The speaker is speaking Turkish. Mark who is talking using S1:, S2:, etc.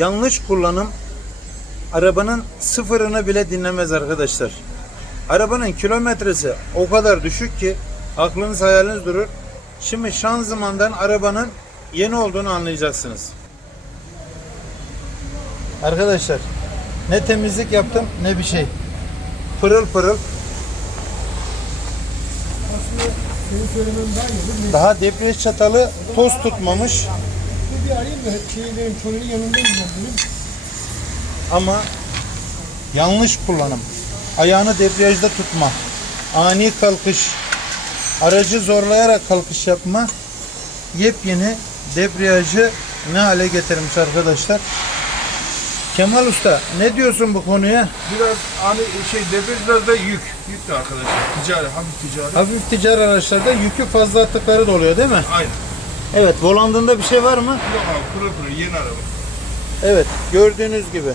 S1: Yanlış kullanım arabanın sıfırını bile dinlemez arkadaşlar. Arabanın kilometresi o kadar düşük ki aklınız hayaliniz durur. Şimdi şanzımandan arabanın yeni olduğunu anlayacaksınız. Arkadaşlar ne temizlik yaptım ne bir şey. Pırıl pırıl. Daha debriyaj çatalı toz tutmamış
S2: Bir arayayım da şey benim çocuğun yanındayım ben benim.
S1: ama yanlış kullanım. Ayağını debriyajda tutma. Ani kalkış. Aracı zorlayarak kalkış yapma. Yepyeni debriyajı ne hale getirmiş arkadaşlar. Kemal Usta ne diyorsun bu konuya?
S3: Biraz hani şey debriyaj biraz da yük. Yük de arkadaşlar. Ticari, hafif ticari.
S1: Hafif ticari araçlarda yükü fazla attıkları da oluyor değil mi?
S3: Aynen.
S1: Evet volandında bir şey var mı?
S3: Yok abi pırıl pırıl yeni araba.
S1: Evet gördüğünüz gibi